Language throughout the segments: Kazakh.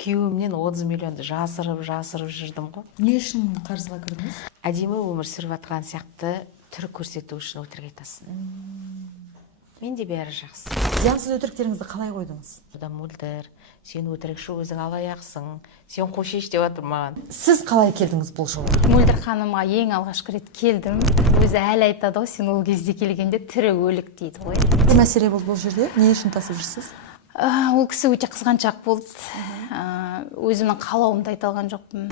күйеуімнен 30 миллионды жасырып жүрдім ғой. Не үшін қарызға кірдіңіз? Әдемі өмір сүріп жатқан сияқты түрік көрсету үшін өтірік айтасың. Менде бәрі жақсы. Зиянсыз өтіріктеріңізді қалай қойдыңыз? Одан мөлдір, сен өтірікші, өзің алаяқсың, сен қошеш деп жатыр маған. Сіз қалай келдіңіз бұл жолға? Мөлдір ханымға ең алғашқы рет келдім. Өзі әлі айтады ғой, сен ол кезде келгенде тірі өлік дейді ғой. Не мәселе болды бұл жерде? Не үшін тасып жүрсіз? Ол кісі өте қызғаншақ болды. Өзімнің қалауымды айта алған жоқпын.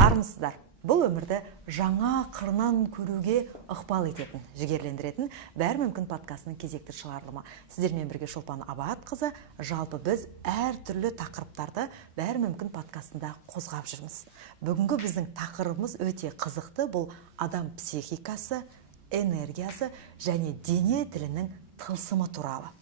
Армысыздар. Бұл өмірді жаңа қырынан көруге ықпал ететін, жігерлендіретін бәрі мүмкін подкастының кезекті шығарылымы. Сіздермен бірге Шолпан Абатқызы, жалпы біз әр түрлі тақырыптарды бәрі мүмкін подкастында қозғап жүрміз. Бүгінгі біздің тақырыбымыз өте қызықты. Бұл адам психикасы, энергиясы және дене тілінің тылсымы туралы.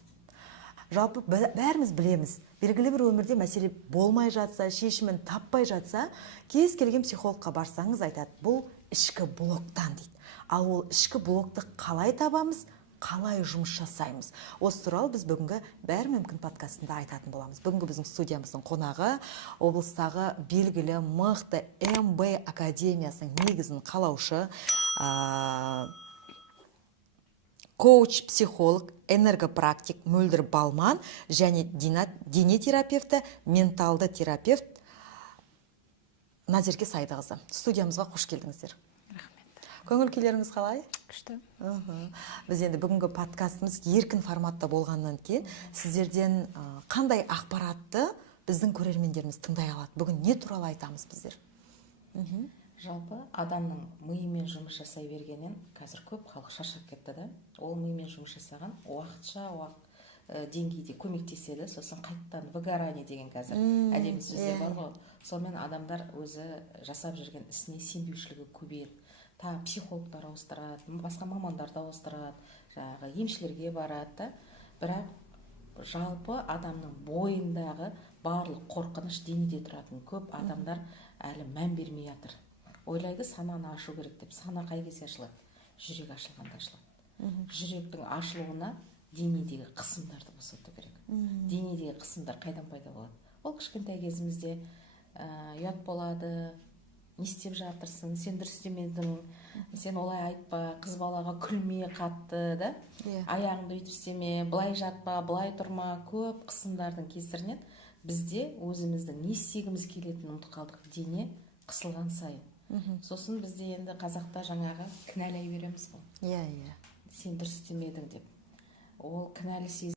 Жалпы бәріміз білеміз, белгілі бір өмірде мәселе болмай жатса, шешімін таппай жатса, кез келген психологқа барсаңыз айтады, бұл ішкі блоктан дейді. Ал ол ішкі блокты қалай табамыз, қалай жұмыс жасаймыз? Осы туралы біз бүгінгі бәрі мүмкін подкастында айтатын боламыз. Бүгінгі біздің студиямыздың қонағы, облыстағы белгілі мықты МБ академиясының негізін қалаушы, коуч, психолог, энергопрактик Мөлдір Балман және дене терапевті, менталды терапевт Назерке Сайдықызы. Студиямызға қош келдіңіздер. Рахмет. Көңіл күйлеріңіз қалай? Күшті. Біз енді бүгінгі подкастымыз еркін форматта болғаннан кейін сіздерден қандай ақпаратты біздің көрермендеріміз тыңдай алады? Бүгін не туралы айтамыз біздер? Жалпы адамның миымен жұмыс жасай бергеннен қазір көп халық шаршап кетті да. Ол миымен жұмыс жасаған уақытша деңгейде көмектеседі, сосын қайттан выгорание деген қазір әдемі сөздер бар ғой. Сонымен адамдар өзі жасап жүрген ісіне сенбеушілігі көбейеді. Психологтар ауыстырады, басқа мамандарды ауыстырады, жаңағы емшілерге барады да. Бірақ жалпы адамның бойындағы барлық қорқыныш денеде тұратын көп адамдар әлі мән бермей жатыр. Ойлайды, сананы ашу керек деп. Сана қай кезде ашылады? Жүрек ашылғанда ашылады. Жүректің ашылуына денедегі қысымдарды босату керек. Денедегі қысымдар қайдан пайда болады? Ол кішкентай кезімізде ұят болады, не істеп жатырсың, сен дұрыс істемедің, сен олай айтпа, қыз балаға күлме қатты, да? Аяғыңды өйтіп істеме, былай жатпа, былай тұрма, көп қысымдардың кесірінен бізде өзіміздің не істегіміз келетінін ұмытып қалдық. Дене қысылған сайын. Сосын бізде енді қазақта жаңағы кінәлай береміз ғой. Иә. Сен дұрыс істемедің деп. Ол кінәлі сезім